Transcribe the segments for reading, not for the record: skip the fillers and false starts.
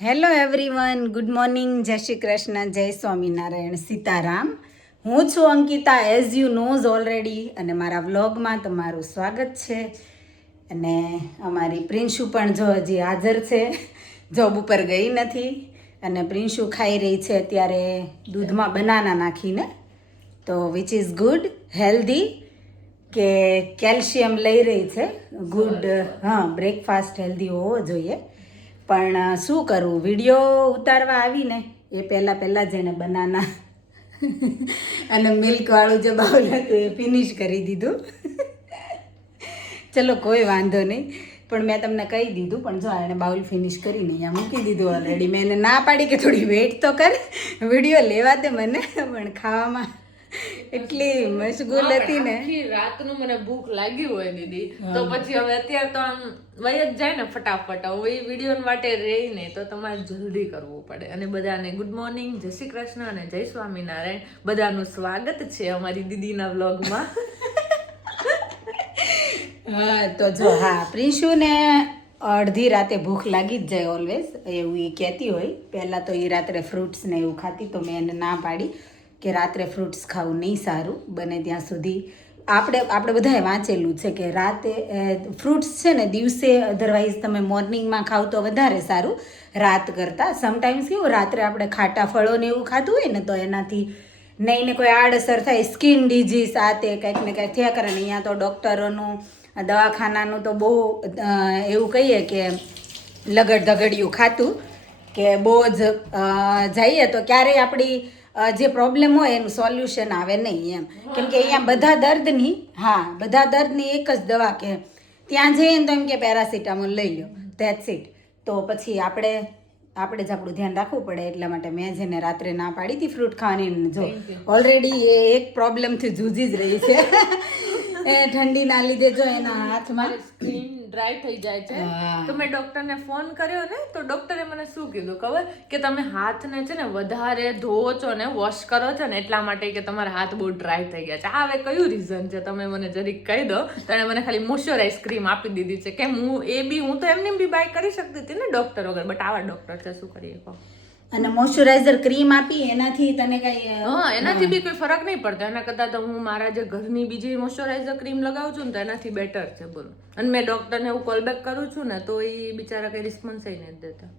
Hello everyone, good morning, જય શ્રી કૃષ્ણ, જય સ્વામિનારાયણ, સીતારામ. હું છું Ankita, as you know already, અને મારા વ્લોગમાં તમારું સ્વાગત છે. અને અમારી પ્રિન્શુ પણ જો હજી હાજર છે, જોબ ઉપર ગઈ નથી. અને પ્રિન્શુ ખાઈ રહી છે અત્યારે દૂધમાં બનાના નાખીને, તો વિચ ઇઝ ગુડ, હેલ્ધી, કે કેલ્શિયમ લઈ રહી છે. ગુડ, હા, બ્રેકફાસ્ટ હેલ્ધી હોવો જોઈએ. પણ શું કરવું, વિડીયો ઉતારવા આવીને એ પહેલાં જ એને બનાના અને મિલ્કવાળું જે બાઉલ હતું એ ફિનિશ કરી દીધું. ચલો કોઈ વાંધો નહીં, પણ મેં તમને કહી દીધું. પણ જો એણે બાઉલ ફિનિશ કરીને અહીંયા મૂકી દીધું ઓલરેડી. મેં એને ના પાડી કે થોડી વેઇટ તો કર, વિડીયો લેવા દે મને, પણ ખાવામાં એટલી મશગુલ હતી ને. રાતનું મને ભૂખ લાગી હોય દીદી, તો પછી હવે અત્યારે તો આમ વય જ જાય ને ફટાફટ. હવે એ વિડીયો માટે રહી ને તો તમારે જલ્દી કરવું પડે. અને બધાને ગુડ મોર્નિંગ, જય શ્રી કૃષ્ણ અને જય સ્વામિનારાયણ. બધાનું સ્વાગત છે અમારી દીદીના વ્લોગમાં. હા તો જો, હા, પ્રિન્શુને અડધી રાતે ભૂખ લાગી જ જાય ઓલવેઝ, એવું એ કહેતી હોય. પહેલાં તો એ રાત્રે ફ્રૂટ્સ ને એવું ખાતી, તો મેં એને ના પાડી કે રાત્રે ફ્રૂટ્સ ખાવું નહીં સારું, બને ત્યાં સુધી. આપણે બધાએ વાંચેલું છે કે રાતે ફ્રૂટ્સ છે ને દિવસે, અધરવાઇઝ તમે મોર્નિંગમાં ખાવ તો વધારે સારું રાત કરતાં. સમટાઈમ્સ કેવું, રાત્રે આપણે ખાટા ફળો ને એવું ખાધું હોય ને તો એનાથી નહીં ને કોઈ આડઅસર થાય, સ્કિન ડિઝીઝ આ તે કંઈક ને કંઈક થયા કરે. ને અહીંયા તો ડૉક્ટરોનું, દવાખાનાનું તો બહુ એવું કહીએ કે લગડ ધગડિયું ખાતું, કે બહુ જ જઈએ તો ક્યારેય આપણી જે પ્રોબ્લેમ હોય એનું સોલ્યુશન આવે નહીં એમ. કેમ કે અહીંયા બધા દર્દની એક જ દવા, કે ત્યાં જઈએ ને તો એમ કે પેરાસિટામોલ લઈ લો, ધેટ્સ ઇટ. તો પછી આપણે જ આપણું ધ્યાન રાખવું પડે. એટલા માટે મેં જેને રાત્રે ના પાડી હતી ફ્રૂટ ખાવાની, જો ઓલરેડી એ એક પ્રોબ્લેમથી જૂજી જ રહી છે. એ ઠંડીના લીધે જો એના હાથમાં સ્કિન ડ્રાય થઈ જાય છે. તો મેં ડોક્ટરને ફોન કર્યો ને, તો ડોક્ટરે મને શું કીધું ખબર, કે તમે હાથને છે ને વધારે ધોવો છો ને, વોશ કરો છો ને, એટલા માટે કે તમારા હાથ બહુ ડ્રાય થઈ ગયા છે. આ હવે કયું રીઝન છે તમે મને જરીક કહી દો. તો એણે મને ખાલી મોઇશ્ચરાઇઝ ક્રીમ આપી દીધી છે, કે હું તો એમને બી બાય કરી શકતી હતી ને ડોક્ટર વગર, બટ આવા ડોક્ટર છે, શું કરીએ કહો. અને મોઇશ્ચરાઇઝર ક્રીમ આપી, એનાથી તને કઈ, હા, એનાથી બી કોઈ ફરક નહીં પડતો. એના કરતાં તો હું મારા જે ઘરની બીજી મોઇશ્ચરાઇઝર ક્રીમ લગાવું છું ને, તો એનાથી બેટર છે, બોલો. અને મેં ડોક્ટરને હું કોલ બેક કરું છું ને, તો એ બિચારા કઈ રિસ્પોન્સ નથી દેતા.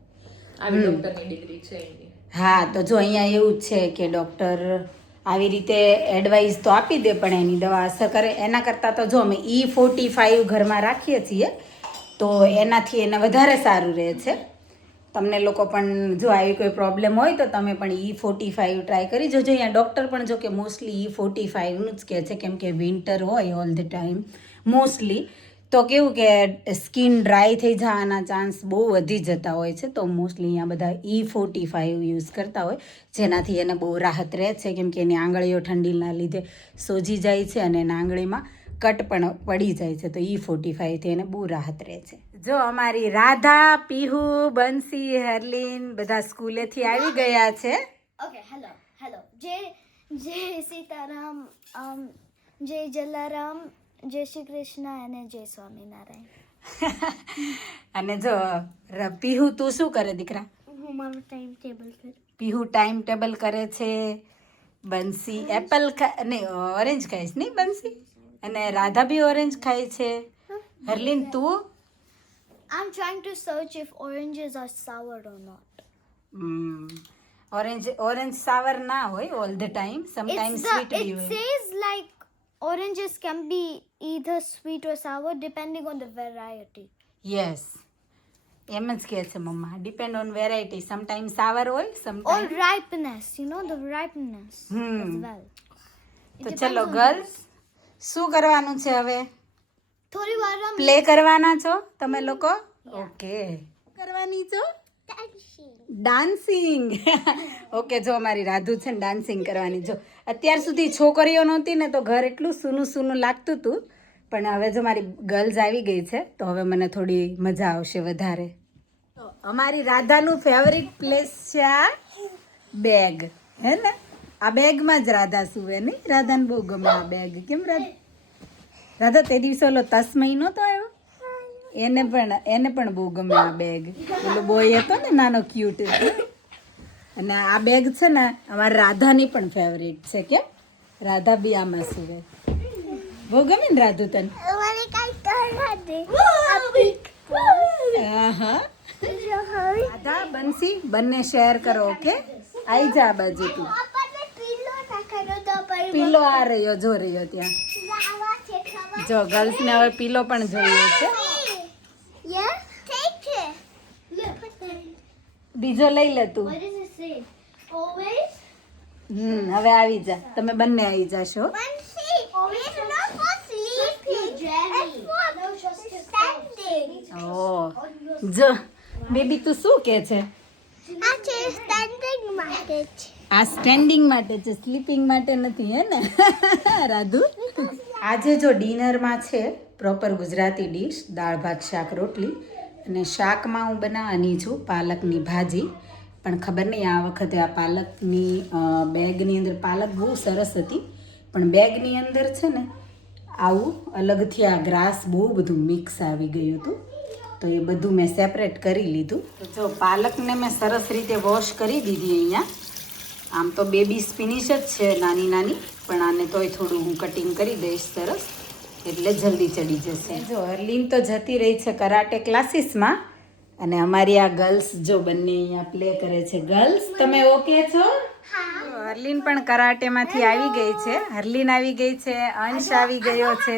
આવી ડોક્ટરની ડિગ્રી છે એની. હા, તો જો અહીંયા એવું જ છે કે ડૉક્ટર આવી રીતે એડવાઇસ તો આપી દે, પણ એની દવા અસર કરે. એના કરતાં તો જો અમે E45 ઘરમાં રાખીએ છીએ, તો એનાથી એને વધારે સારું રહે છે. તમને લોકો પણ જો આવી કોઈ પ્રોબ્લેમ હોય તો તમે પણ E45 ટ્રાય કરી જોજો. અહીંયા ડૉક્ટર પણ જો કે મોસ્ટલી E45નું જ કહે છે, કેમ કે વિન્ટર હોય ઓલ ધ ટાઈમ મોસ્ટલી. તો કેવું કે સ્કિન ડ્રાય થઈ જવાના ચાન્સ બહુ વધી જતા હોય છે, તો મોસ્ટલી અહીંયા બધા E45 યુઝ કરતા હોય, જેનાથી એને બહુ રાહત રહે છે. કેમ કે એની આંગળીઓ ઠંડીના લીધે સોજી જાય છે અને એના આંગળીમાં કટ પણ પડી જાય છે, તો E45થી એને બહુ રાહત રહે છે. જો અમારી રાધા, પીહુ, બંસી, હરલીન બધા સ્કૂલેથી આવી ગયા છે. Okay, hello. જય સીતારામ, જય જલારામ, જય શ્રી કૃષ્ણ અને જય સ્વામિનારાયણ. અને જો પીહુ, તું શું કરે દીકરા? હું મારું ટાઈમ ટેબલ કરું. પીહુ ટાઈમ ટેબલ કરે છે. બંસી એપલ નહીં, ઓરેન્જ ખાઈશ નહીં બંસી? અને રાધા બી ઓરેન્જ ખાય છે. હરલીન તું? I'm trying to search if oranges are sour or not. Orange sour ના હોય all the time, sometime sweet બી હોય. It says like oranges can be either sweet or sour depending on the variety. Yes, એમ જ કહે છે મમ્મા, depend on variety. Sometime sour હોય, Or sometime. ripeness, the ripeness as well. તો ચલો ગર્લ્સ, શું કરવાનું છે હવે? થોડી વાર પ્લે કરવાના છો તમે લોકો? ઓકે, કરવાની છો? ડાન્સિંગ. ઓકે, જો અમારી રાધુ છે ને ડાન્સિંગ કરવાની. જો અત્યાર સુધી છોકરીઓ નહોતી ને તો ઘર એટલું સૂનું લાગતું હતું, પણ હવે જો મારી ગર્લ્સ આવી ગઈ છે તો હવે મને થોડી મજા આવશે વધારે. તો અમારી રાધાનું ફેવરિટ પ્લેસ છે આ બેગ, હે ને? આ બેગમાં જ રાધા સુવે નહીં? રાધાને બહુ ગમે આ બેગ. કેમ રાધા? તે દિવસે ઓલો તસ્મય નહોતો આવ્યો, એને પણ બહુ ગમે આ બેગ. પેલો બોય હતો ને નાનો ક્યુટ. અને આ બેગ છે ને અમારી રાધાની પણ ફેવરેટ છે. કેમ રાધા બી આમાં સુવે. બહુ ગમે ને રાધુ તને? હા રાધા બંસી બંને શેર કરો. ઓકે આઈ જા આ બાજુ તું. પીલો આ રહ્યો જો રહ્યો ત્યાં. જો ગર્લ્સ ને હવે પીલો પણ જોઈએ છે. બીજો લઈ લે તું. હવે આવી જા. તમે બંને આવી જાશો. ઓ જો બેબી તું શું કે છે? આ સ્ટેન્ડિંગ માટે છે, સ્લીપિંગ માટે નથી. હે ને રાધુ? આજે જો ડિનરમાં છે પ્રોપર ગુજરાતી ડીશ, દાળ ભાત શાક રોટલી. અને શાકમાં હું બનાવવાની છું પાલકની ભાજી. પણ ખબર નહીં આ વખતે આ પાલકની બેગની અંદર પાલક બહુ સરસ હતી, પણ બેગની અંદર છે ને આવું અલગથી આ ગ્રાસ બહુ બધું મિક્સ આવી ગયું હતું. તો એ બધું મેં સેપરેટ કરી લીધું. તો જો પાલકને મેં સરસ રીતે વોશ કરી દીધી અહીંયા. આમ તો બેબી સ્પિનિશ જ છે નાની નાની, પણ આને તોય થોડું હું કટિંગ કરી દઈશ સરસ, એટલે જલ્દી ચડી જશે. જો હરલીન તો જતી રહી છે કરાટે ક્લાસીસમાં, અને અમારી આ ગર્લ્સ જો બંને અહીંયા પ્લે કરે છે. ગર્લ્સ તમે ઓકે છો? હરલીન પણ કરાટેમાંથી આવી ગઈ છે. હરલીન આવી ગઈ છે, અંશ આવી ગયો છે.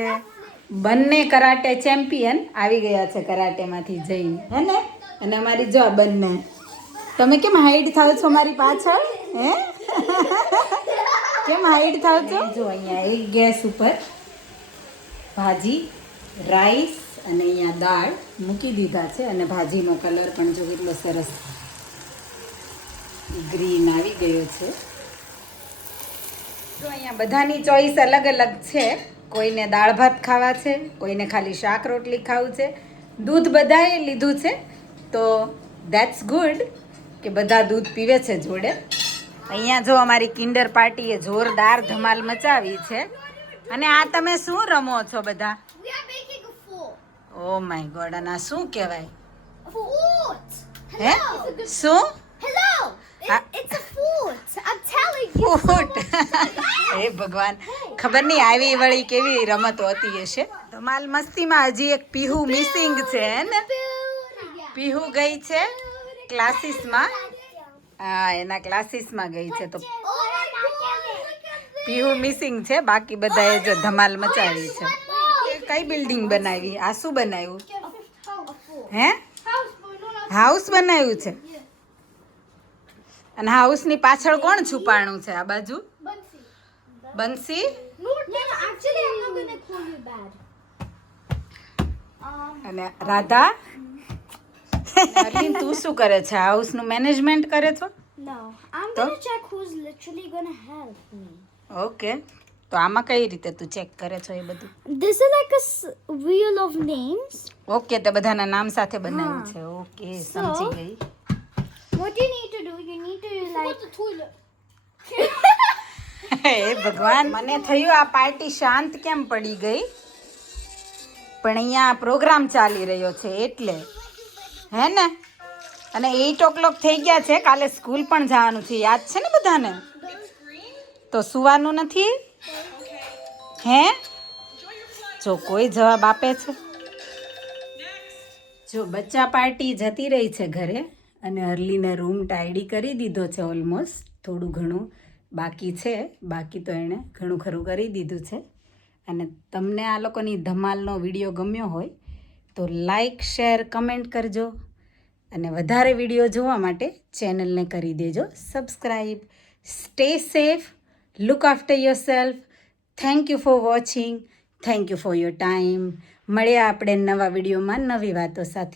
બંને કરાટે ચેમ્પિયન આવી ગયા છે કરાટેમાંથી જઈને. હે ને? અને અમારી જો બંને તમે કેમ હાઈડ થાવ છો મારી પાછળ? હે કેમ હાઈડ થાવ છો? જો અહીંયા એક ગેસ ઉપર ભાજી, રાઈસ અને અહીંયા દાળ મૂકી દીધા છે. અને ભાજીનો કલર પણ જો કેટલો સરસ ગ્રીન આવી ગયો છે. તો અહીંયા બધાની ચોઈસ અલગ અલગ છે. કોઈને દાળ ભાત ખાવા છે, કોઈને ખાલી શાક રોટલી ખાવું છે. દૂધ બધાએ લીધું છે, તો ધેટ્સ ગુડ કે બધા દૂધ પીવે છે જોડે. અહીંયા જો અમારી કિન્ડર પાર્ટીએ જોરદાર ધમાલ મચાવી છે. અને આ તમે શું રમો છો બધા? ઓ માય ગોડ, અને આ શું કહેવાય? હે શું? ફૂટ. હે ભગવાન, ખબર નહીં આવી વળી કેવી રમતો હતી હશે. ધમાલ મસ્તીમાં હજી એક પીહુ મિસિંગ છે ને? પીહુ ગઈ છે ક્લાસીસમાં. હા એના ક્લાસીસમાં ગઈ છે, તો પીહુ મિસિંગ છે. બાકી બધાએ જો ધમાલ મચાવી છે. કઈ બિલ્ડિંગ બનાવી? આ શું બનાવ્યું? હે હાઉસ બનાવ્યું છે? અને હાઉસની પાછળ કોણ છુપાણું છે? આ બાજુ બંસી. અને રાધા. અરવિંદ તું શું કરે છે? હાઉસનું મેનેજમેન્ટ કરે છો? ઓકે, તો આમાં કઈ રીતે તું ચેક કરે છો એ બધું? This is like a wheel of names. Okay, તો બધાના નામ સાથે બનાવ્યું છે. ઓકે, સમજી ગઈ. What you need to do, you need to like the toilet. હે ભગવાન, મને થયું આ પાર્ટી શાંત કેમ પડી ગઈ, પણ અહીંયા પ્રોગ્રામ ચાલી રહ્યો છે એટલે. હે ને? અને 8 o'clock થઈ ગયા છે. કાલે સ્કૂલ પણ જવાનું છે, યાદ છે ને બધાને? તો સુવાનું નથી? હે જો કોઈ જવાબ આપે છે? જો બચ્ચા પાર્ટી જતી રહી છે ઘરે, અને હરલીને રૂમ ટાઈડી કરી દીધો છે ઓલમોસ્ટ. થોડું ઘણું બાકી છે, બાકી તો એણે ઘણું ખરું કરી દીધું છે. અને તમને આ લોકોની ધમાલનો વિડીયો ગમ્યો હોય તો લાઈક, શેર, કમેન્ટ કરજો. અને વધારે વિડીયો જોવા માટે ચેનલને કરી દેજો subscribe. Stay safe, look after yourself. Thank you for watching. Thank you for your time. મળ્યા આપણે નવા વિડીયોમાં નવી વાતો સાથે.